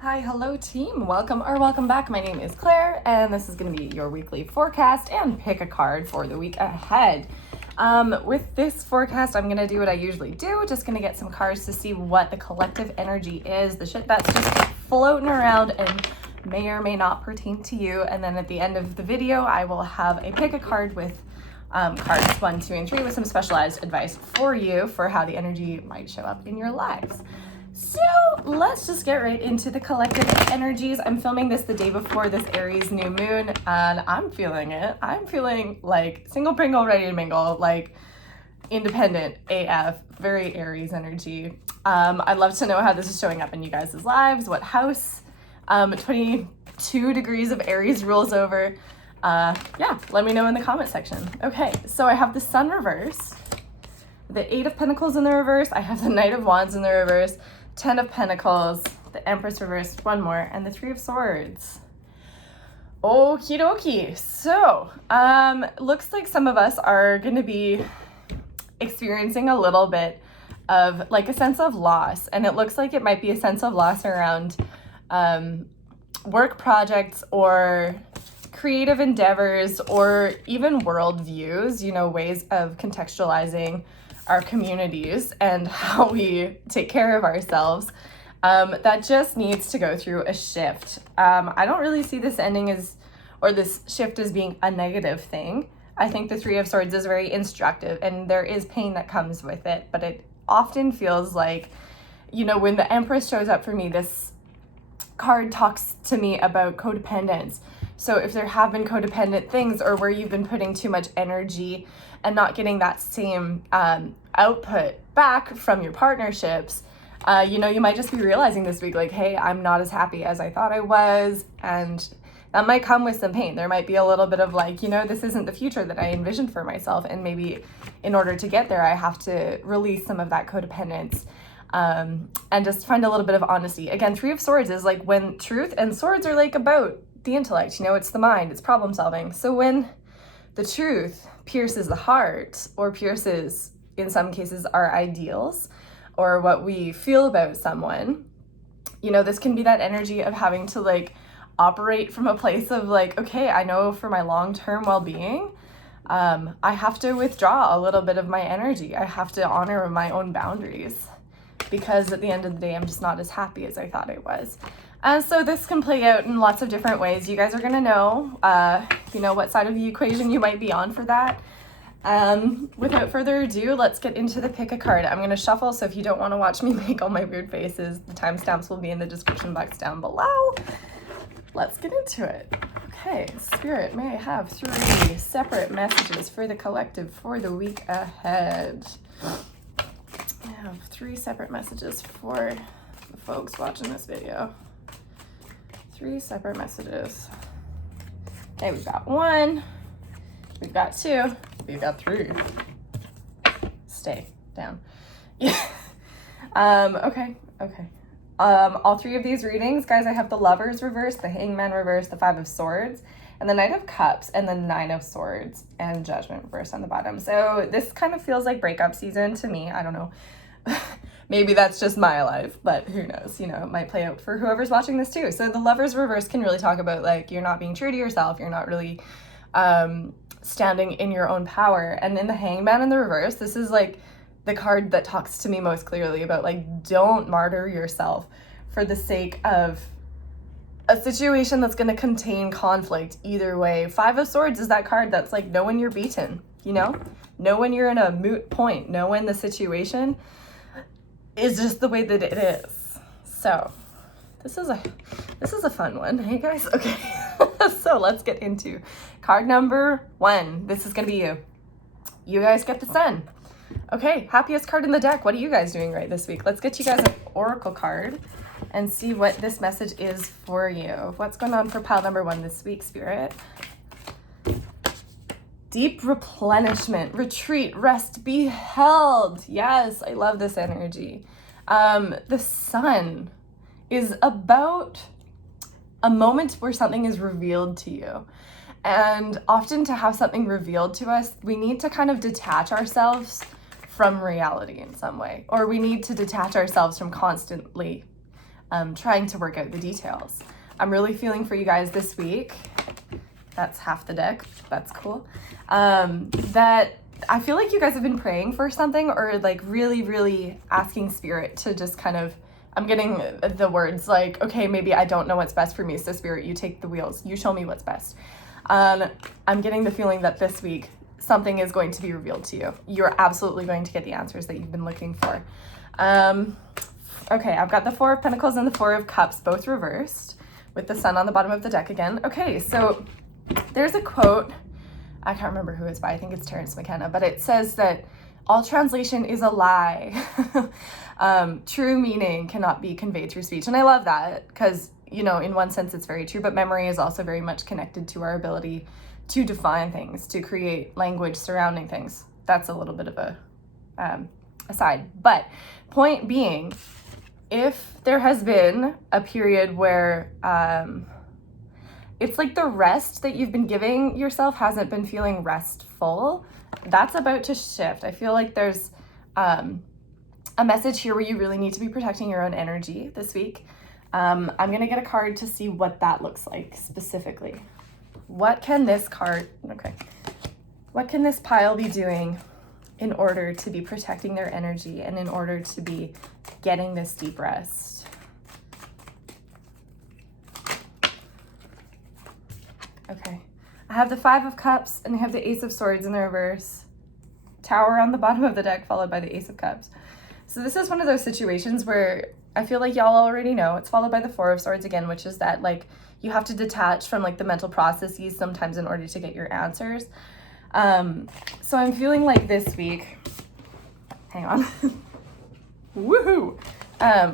Hi, hello team. Welcome back. My name is Claire, and this is going to be your weekly forecast and pick a card for the week ahead. With this forecast, I'm going to do what I usually do, just going to get some cards to see what the collective energy is, the shit that's just floating around and may or may not pertain to you. And then at the end of the video, I will have a pick a card with cards 1, 2, and 3 with some specialized advice for you for how the energy might show up in your lives. So let's just get right into the collective energies. I'm filming this the day before this Aries new moon, and I'm feeling it. I'm feeling like single pringle, ready to mingle, like independent AF, very Aries energy. I'd love to know how this is showing up in you guys' lives, what house 22 degrees of Aries rules over. Yeah, let me know in the comment section. Okay, so I have the Sun reversed, the 8 of Pentacles in the reverse, I have the Knight of Wands in the reverse, 10 of Pentacles, the Empress reversed, one more, and the 3 of Swords. Okie dokie. So, looks like some of us are going to be experiencing a little bit of like a sense of loss, and it looks like it might be a sense of loss around work projects or creative endeavors or even worldviews, you know, ways of contextualizing our communities and how we take care of ourselves. That just needs to go through a shift. I don't really see this ending as, or this shift as being a negative thing. I think the 3 of Swords is very instructive and there is pain that comes with it, but it often feels like, you know, when the Empress shows up for me, this card talks to me about codependence. So if there have been codependent things or where you've been putting too much energy and not getting that same output back from your partnerships, you know, you might just be realizing this week, like, hey, I'm not as happy as I thought I was. And that might come with some pain. There might be a little bit of like, you know, this isn't the future that I envisioned for myself. And maybe in order to get there, I have to release some of that codependence. And just find a little bit of honesty. Again, 3 of Swords is like when truth and swords are like about the intellect, you know, it's the mind, it's problem solving. So when the truth pierces the heart or pierces, in some cases, our ideals or what we feel about someone, you know, this can be that energy of having to like operate from a place of like, okay, I know for my long-term well-being, I have to withdraw a little bit of my energy. I have to honor my own boundaries because at the end of the day, I'm just not as happy as I thought I was. And so this can play out in lots of different ways. You guys are gonna know, you know, what side of the equation you might be on for that. Without further ado, let's get into the pick a card. I'm gonna shuffle, so if you don't wanna watch me make all my weird faces, the timestamps will be in the description box down below. Let's get into it. Okay, Spirit, may I have 3 separate messages for the collective for the week ahead? I have 3 separate messages for the folks watching this video. 3 separate messages. Okay, we've got 1, we've got 2, we've got 3. Stay down. Yeah. Okay. All 3 of these readings, guys, I have the Lovers reversed, the Hangman reversed, the 5 of Swords, and the Knight of Cups, and the 9 of Swords, and Judgment reversed on the bottom. So this kind of feels like breakup season to me. I don't know. Maybe that's just my life, but who knows, you know, it might play out for whoever's watching this too. So the Lovers reverse can really talk about like, you're not being true to yourself. You're not really standing in your own power. And in the Hangman in the reverse, this is like the card that talks to me most clearly about like, don't martyr yourself for the sake of a situation that's going to contain conflict either way. 5 of Swords is that card that's like, know when you're beaten, you know when you're in a moot point, know when the situation is just the way that it is. So this is a fun one. Hey guys. Okay. So let's get into card number 1. This is gonna be you guys get the Sun. Okay, happiest card in the deck. What are you guys doing right this week? Let's get you guys an oracle card and see what this message is for you. What's going on for pile number 1 this week, Spirit? Deep replenishment, retreat, rest, be held. Yes, I love this energy. The Sun is about a moment where something is revealed to you. And often to have something revealed to us, we need to kind of detach ourselves from reality in some way, or we need to detach ourselves from constantly trying to work out the details. I'm really feeling for you guys this week. That's half the deck. That's cool. That I feel like you guys have been praying for something, or like really, really asking spirit to just kind of, I'm getting the words like, okay, maybe I don't know what's best for me. So spirit, you take the wheels. You show me what's best. I'm getting the feeling that this week something is going to be revealed to you. You're absolutely going to get the answers that you've been looking for. Okay, I've got the Four of Pentacles and the Four of Cups, both reversed, with the Sun on the bottom of the deck again. Okay, so there's a quote, I can't remember who it's by, I think it's Terence McKenna, but it says that all translation is a lie. True meaning cannot be conveyed through speech. And I love that because, you know, in one sense it's very true, but memory is also very much connected to our ability to define things, to create language surrounding things. That's a little bit of a aside. But point being, if there has been a period where it's like the rest that you've been giving yourself hasn't been feeling restful, that's about to shift. I feel like there's a message here where you really need to be protecting your own energy this week. I'm going to get a card to see what that looks like specifically. What can this card, okay, what can this pile be doing in order to be protecting their energy and in order to be getting this deep rest? Okay, I have the Five of Cups and I have the Ace of Swords in the reverse. Tower on the bottom of the deck followed by the Ace of Cups. So this is one of those situations where I feel like y'all already know. It's followed by the Four of Swords again, which is that like you have to detach from like the mental processes sometimes in order to get your answers. So I'm feeling like this week, hang on, woohoo!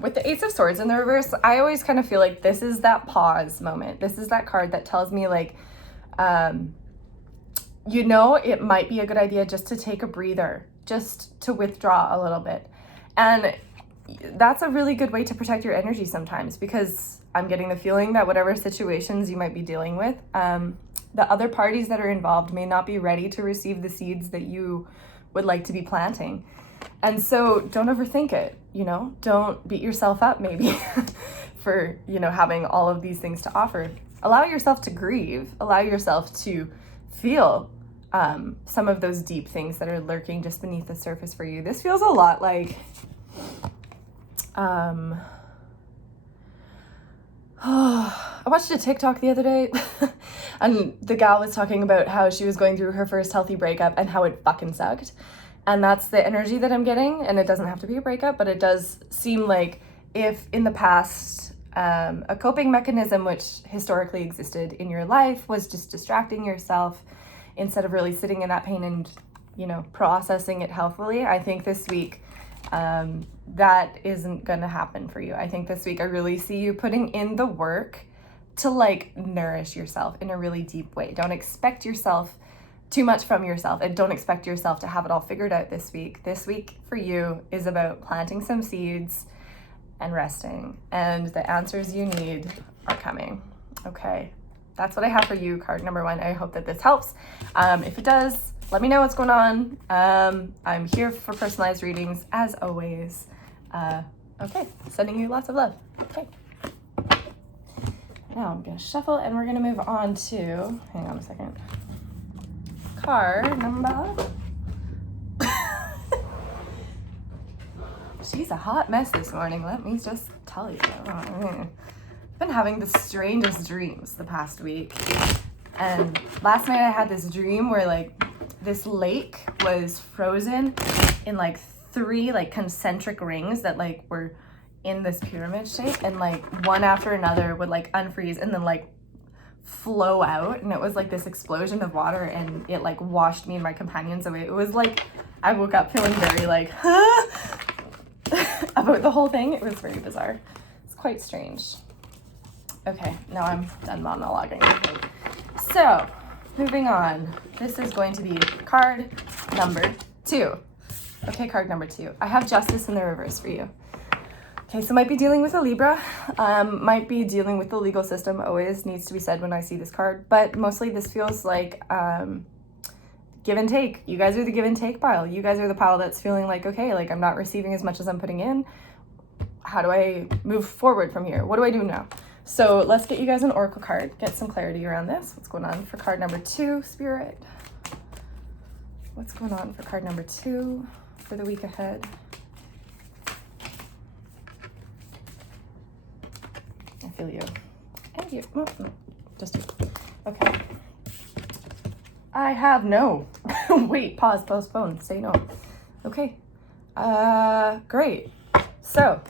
With the Ace of Swords in the reverse, I always kind of feel like this is that pause moment. This is that card that tells me like, you know, it might be a good idea just to take a breather, just to withdraw a little bit. And that's a really good way to protect your energy sometimes, because I'm getting the feeling that whatever situations you might be dealing with, the other parties that are involved may not be ready to receive the seeds that you would like to be planting. And so don't overthink it, you know, don't beat yourself up maybe for, you know, having all of these things to offer. Allow yourself to grieve, allow yourself to feel some of those deep things that are lurking just beneath the surface for you. This feels a lot like, I watched a TikTok the other day and the gal was talking about how she was going through her first healthy breakup and how it fucking sucked. And that's the energy that I'm getting. And it doesn't have to be a breakup, but it does seem like if in the past, a coping mechanism which historically existed in your life was just distracting yourself instead of really sitting in that pain and, you know, processing it healthily. I think this week, that isn't gonna happen for you. I think this week I really see you putting in the work to like nourish yourself in a really deep way. Don't expect yourself too much from yourself, and don't expect yourself to have it all figured out this week. This week for you is about planting some seeds and resting, and the answers you need are coming. Okay, that's what I have for you, card number one. I hope that this helps. If it does, let me know what's going on. I'm here for personalized readings as always. Okay, sending you lots of love. Okay. Now I'm gonna shuffle and we're gonna move on to, hang on a second. Card number. She's a hot mess this morning, let me just tell you. I've been having the strangest dreams the past week. And last night I had this dream where like this lake was frozen in like 3 like concentric rings that like were in this pyramid shape, and like one after another would like unfreeze and then like flow out, and it was like this explosion of water, and it like washed me and my companions away. It was like I woke up feeling very like about the whole thing. It was very bizarre. It's quite strange. Okay, now I'm done monologuing. So moving on, this is going to be card number 2. Okay, card number 2. I have Justice in the reverse for you. Okay, so might be dealing with a Libra, might be dealing with the legal system, always needs to be said when I see this card, but mostly this feels like give and take. You guys are the give and take pile. You guys are the pile that's feeling like, okay, like I'm not receiving as much as I'm putting in. how do I move forward from here? What do I do now? So let's get you guys an oracle card, get some clarity around this. What's going on for card number 2, Spirit? What's going on for card number 2 for the week ahead? I feel you. And you. Oh, no, just you. Okay. I have no. Wait, pause, postpone, say no. Okay. Great. So,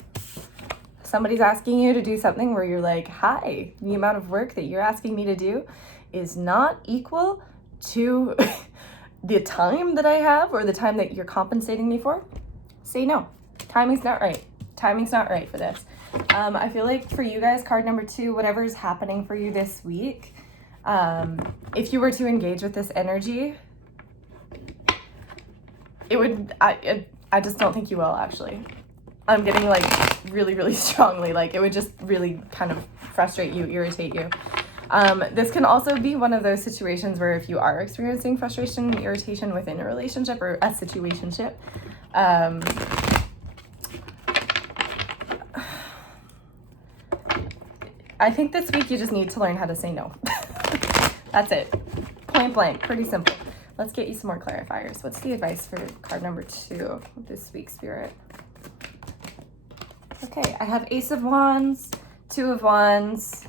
somebody's asking you to do something where you're like, hi, the amount of work that you're asking me to do is not equal to the time that I have or the time that you're compensating me for. Say no. Timing's not right. Timing's not right for this. I feel like for you guys, card number 2, whatever is happening for you this week, if you were to engage with this energy, it would, I just don't think you will, actually. I'm getting like really, really strongly, like it would just really kind of frustrate you, irritate you. This can also be one of those situations where if you are experiencing frustration and irritation within a relationship or a situationship, I think this week you just need to learn how to say no. That's it. Point blank. Pretty simple. Let's get you some more clarifiers. What's the advice for card number 2 this week, Spirit? Okay, I have Ace of Wands, 2 of Wands,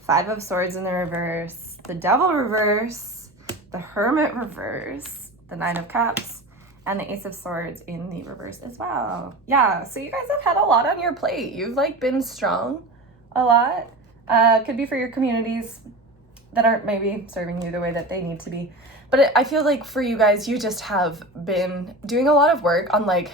5 of Swords in the reverse, the Devil reverse, the Hermit reverse, the 9 of Cups, and the Ace of Swords in the reverse as well. Yeah, so you guys have had a lot on your plate. You've like been strong a lot. Could be for your communities that aren't maybe serving you the way that they need to be. But I feel like for you guys, you just have been doing a lot of work on like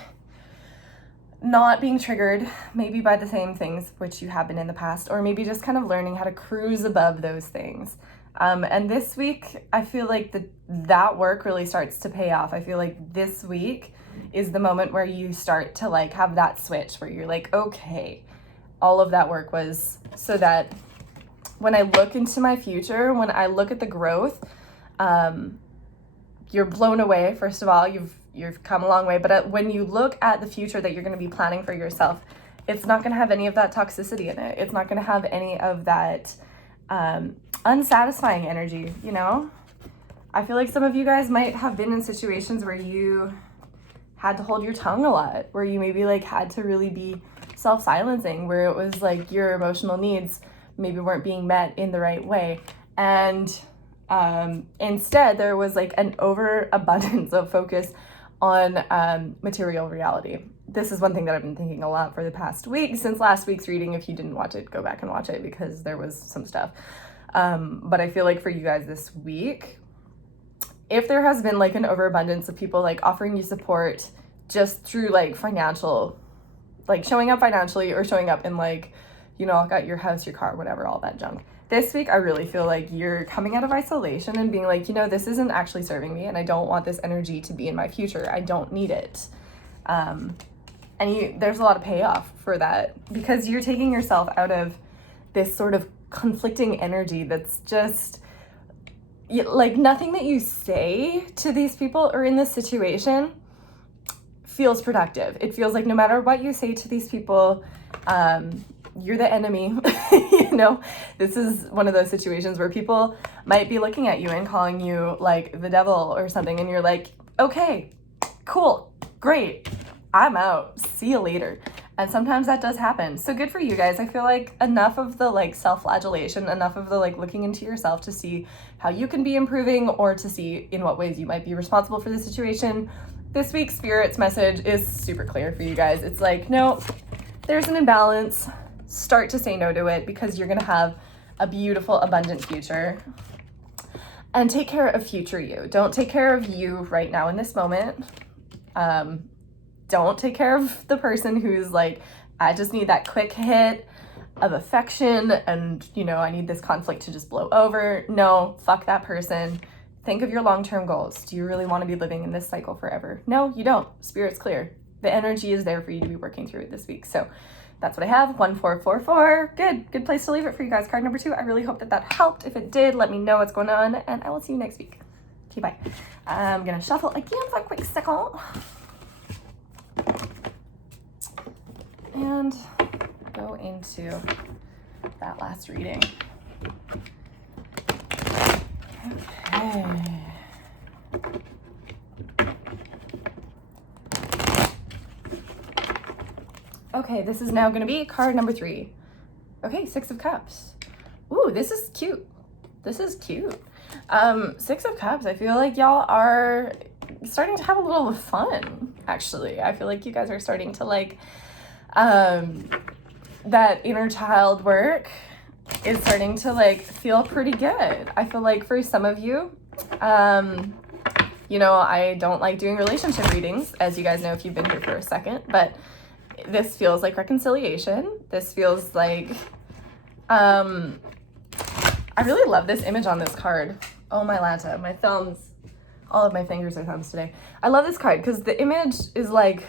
not being triggered maybe by the same things which you have been in the past, or maybe just kind of learning how to cruise above those things. And this week, I feel like that work really starts to pay off. I feel like this week is the moment where you start to like have that switch where you're like, okay, all of that work was so that when I look into my future, when I look at the growth, you're blown away. First of all, you've come a long way, but when you look at the future that you're going to be planning for yourself, it's not going to have any of that toxicity in it. It's not going to have any of that unsatisfying energy, you know? I feel like some of you guys might have been in situations where you had to hold your tongue a lot, where you maybe like had to really be self-silencing, where it was like your emotional needs maybe weren't being met in the right way. And instead there was like an overabundance of focus on material reality. This is one thing that I've been thinking a lot for the past week, since last week's reading. If you didn't watch it, go back and watch it because there was some stuff. But I feel like for you guys this week, if there has been like an overabundance of people like offering you support just through like financial, like showing up financially or showing up in like, you know, got your house, your car, whatever, all that junk. This week, I really feel like you're coming out of isolation and being like, you know, this isn't actually serving me and I don't want this energy to be in my future. I don't need it. And there's a lot of payoff for that because you're taking yourself out of this sort of conflicting energy that's just like nothing that you say to these people or in this situation feels productive. It feels like no matter what you say to these people, you're the enemy. You know, this is one of those situations where people might be looking at you and calling you like the devil or something, and you're like, okay, cool, great, I'm out, see you later. And sometimes that does happen. So good for you guys. I feel like enough of the like self-flagellation, enough of the like looking into yourself to see how you can be improving or to see in what ways you might be responsible for the situation. This week's Spirit's message is super clear for you guys. It's like, no, there's an imbalance. Start to say no to it because you're going to have a beautiful, abundant future. And take care of future you. Don't take care of you right now in this moment. Don't take care of the person who's like, I just need that quick hit of affection and, you know, I need this conflict to just blow over. No, fuck that person. Think of your long-term goals. Do you really want to be living in this cycle forever? No, you don't. Spirit's clear. The energy is there for you to be working through it this week. So that's what I have. 1444. Good place to leave it for you guys. Card number 2. I really hope that helped. If it did, let me know what's going on and I will see you next week. Okay, bye. I'm going to shuffle again for a quick second. and go into that last reading. Okay. Okay, this is now going to be card number 3. Okay, 6 of Cups. Ooh, this is cute. This is cute. 6 of Cups, I feel like y'all are starting to have a little fun, actually. I feel like you guys are starting to like, that inner child work is starting to like feel pretty good. I feel like for some of you, you know, I don't like doing relationship readings, as you guys know if you've been here for a second, but this feels like reconciliation. This feels like, I really love this image on this card. Oh my Lanta, my thumbs, all of my fingers are thumbs today. I love this card because the image is like,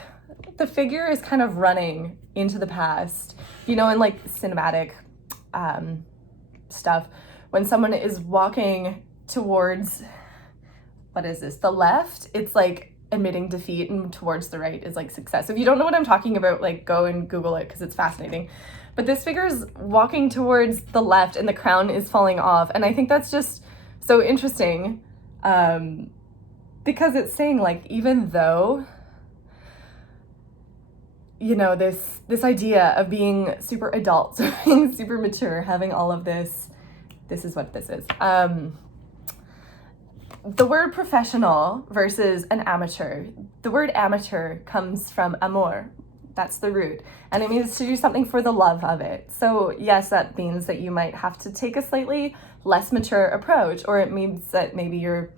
the figure is kind of running into the past, you know, in like cinematic stuff. When someone is walking towards, what is this, the left, it's like admitting defeat, and towards the right is like success. If you don't know what I'm talking about, like go and Google it because it's fascinating. But this figure is walking towards the left and the crown is falling off. And I think that's just so interesting because it's saying like, even though, you know, this idea of being super adult, being super mature, having all of this is what this is. The word professional versus an amateur. The word amateur comes from amor. That's the root. And it means to do something for the love of it. So yes, that means that you might have to take a slightly less mature approach, or it means that maybe you're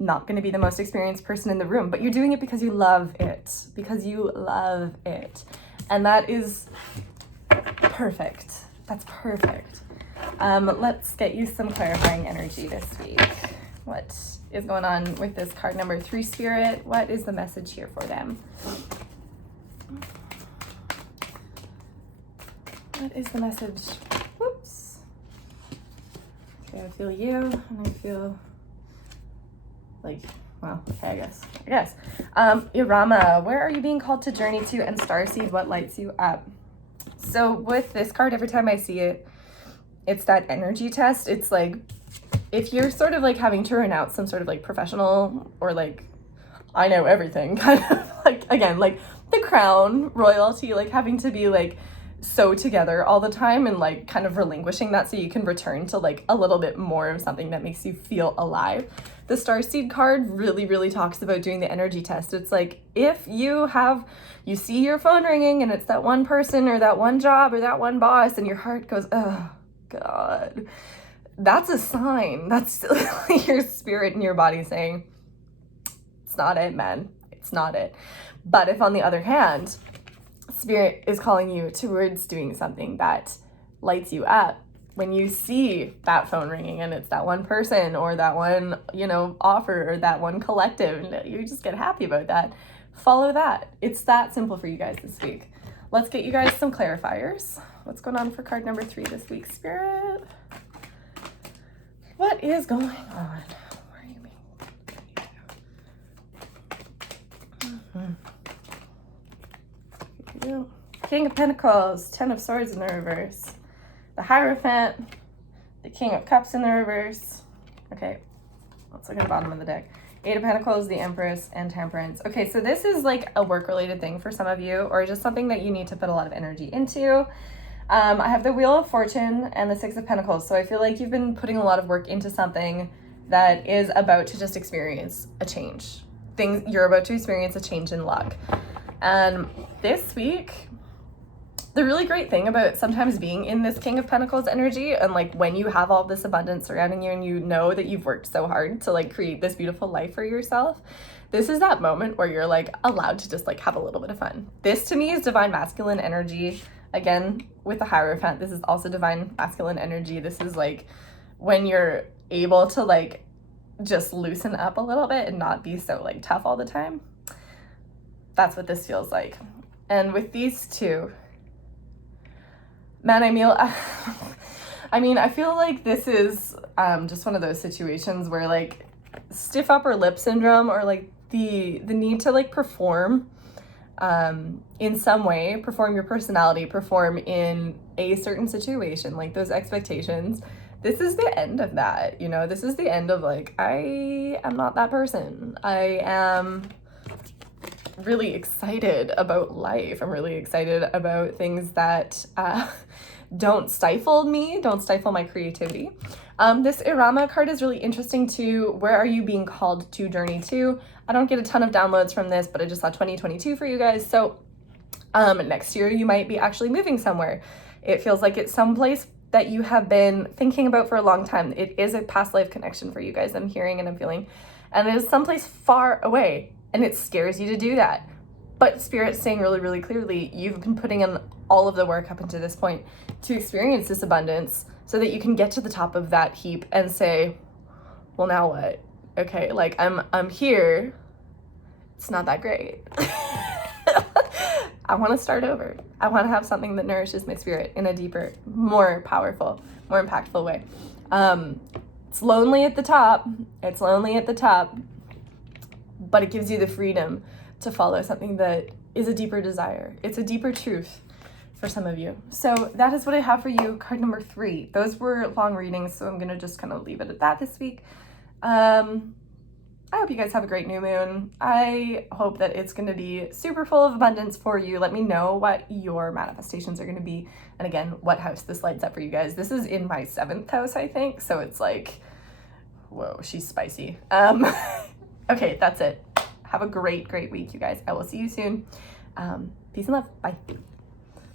not going to be the most experienced person in the room, but you're doing it because you love it. Because you love it. And that is perfect. That's perfect. Let's get you some clarifying energy this week. What is going on with this card number 3, Spirit? What is the message here for them? What is the message? Whoops. Okay, I feel you, and I feel like, well, okay, I guess. Irama, where are you being called to journey to? And Starseed, what lights you up? So with this card, every time I see it, it's that energy test. It's like, if you're sort of like having to renounce some sort of like professional or like, I know everything kind of like, again, like the crown, royalty, like having to be like so together all the time and like kind of relinquishing that so you can return to like a little bit more of something that makes you feel alive. The Starseed card really talks about doing the energy test. It's like, if you see your phone ringing and it's that one person or that one job or that one boss and your heart goes, oh God, that's a sign. That's your spirit and your body saying, it's not it, man. It's not it. But if on the other hand, spirit is calling you towards doing something that lights you up, when you see that phone ringing and it's that one person or that one, you know, offer or that one collective, and you just get happy about that, follow that. It's that simple for you guys this week. Let's get you guys some clarifiers. What's going on for card number 3 this week, Spirit? What is going on? Where are you being? King of Pentacles, 10 of Swords in the reverse. The Hierophant, the King of Cups in the reverse. Okay, let's look at the bottom of the deck. 8 of Pentacles, the Empress, and Temperance. Okay, so this is like a work-related thing for some of you, or just something that you need to put a lot of energy into. I have the Wheel of Fortune and the 6 of Pentacles. So I feel like you've been putting a lot of work into something that is about to just experience a change. You're about to experience a change in luck. And this week, the really great thing about sometimes being in this King of Pentacles energy, and like when you have all this abundance surrounding you and you know that you've worked so hard to like create this beautiful life for yourself, this is that moment where you're like allowed to just like have a little bit of fun. This to me is divine masculine energy. Again, with the Hierophant, this is also divine masculine energy. This is like when you're able to like just loosen up a little bit and not be so like tough all the time. That's what this feels like. And with these two, man, I mean, I feel like this is just one of those situations where like stiff upper lip syndrome, or like the need to like perform in some way, perform your personality, perform in a certain situation, like those expectations. This is the end of that, you know, this is the end of like, I am not that person. I am really excited about life. I'm really excited about things that don't stifle me, don't stifle my creativity. This Irama card is really interesting too. Where are you being called to journey to? I don't get a ton of downloads from this, but I just saw 2022 for you guys. So next year you might be actually moving somewhere. It feels like it's someplace that you have been thinking about for a long time. It is a past life connection for you guys. I'm hearing and I'm feeling, and it is someplace far away, and it scares you to do that. But Spirit's saying really, really clearly, you've been putting in all of the work up until this point to experience this abundance so that you can get to the top of that heap and say, well, now what? Okay, like I'm here. It's not that great. I want to start over. I want to have something that nourishes my spirit in a deeper, more powerful, more impactful way. It's lonely at the top. It's lonely at the top, but it gives you the freedom to follow something that is a deeper desire. It's a deeper truth for some of you. So that is what I have for you. Card number 3. Those were long readings, so I'm going to just kind of leave it at that this week. I hope you guys have a great new moon. I hope that it's going to be super full of abundance for you. Let me know what your manifestations are going to be. And again, what house this lights up for you guys. This is in my 7th house, I think. So it's like, whoa, she's spicy. Okay, that's it. Have a great, great week, you guys. I will see you soon. Peace and love. Bye.